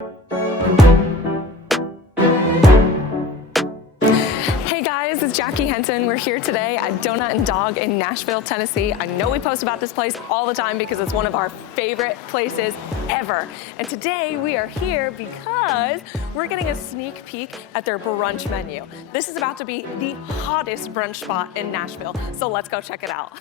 Hey guys, it's Jackie Henson. We're here today at Donut+Dog in Nashville, Tennessee. I know we post about this place all the time because it's one of our favorite places ever. And today we are here because we're getting a sneak peek at their brunch menu. This is about to be the hottest brunch spot in Nashville, so let's go check it out.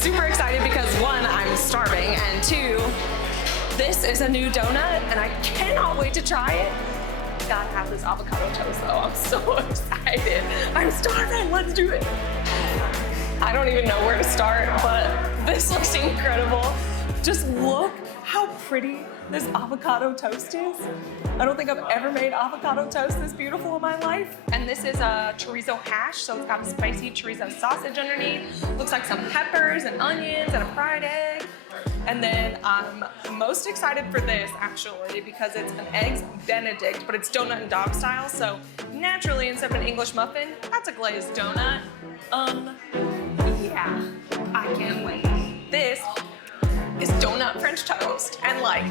Super excited because one, I'm starving, and two, this is a new donut and I cannot wait to try it. Gotta have this avocado toast though. I'm so excited. I'm starving, let's do it. I don't even know where to start, but this looks incredible. Just look how pretty this avocado toast is. I don't think I've ever made avocado toast this beautiful in my life. And this is a chorizo hash, so it's got a spicy chorizo sausage underneath. Looks like some peppers and onions and a fried egg. And then I'm most excited for this actually because it's an eggs Benedict, but it's Donut+Dog style. So naturally, instead of an English muffin, that's a glazed donut. Yeah, I can't wait. This is donut French toast, and like,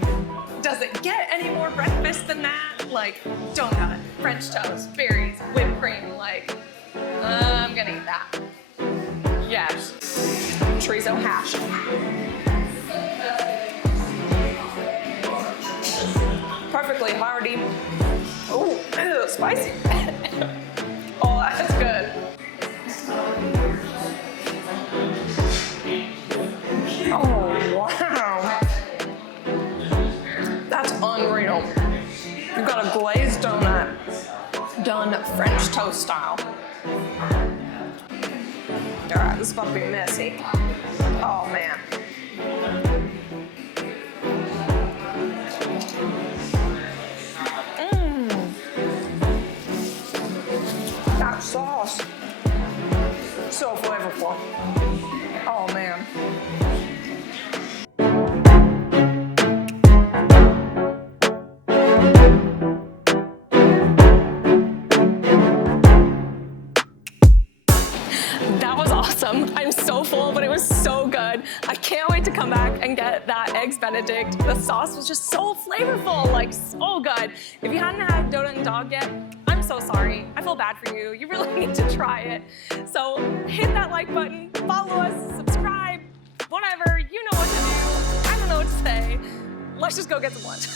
does it get any more breakfast than that? Like, donut, French toast, berries, whipped cream, like, I'm gonna eat that. Yes, chorizo hash. Perfectly hearty. Ooh, ew, spicy. Oh, that's good. Oh, wow. That's unreal. You've got a glazed donut done French toast style. All right, this is about to be messy. Oh, man. That sauce, so flavorful. Oh, man. That was awesome. I'm so full, but it was so good. I can't wait to come back and get that eggs Benedict. The sauce was just so flavorful, like so good. If you hadn't had Donut+Dog yet, I'm so sorry. I feel bad for you. You really need to try it. So hit that like button, follow us, subscribe, whatever. You know what to do. I don't know what to say. Let's just go get some lunch.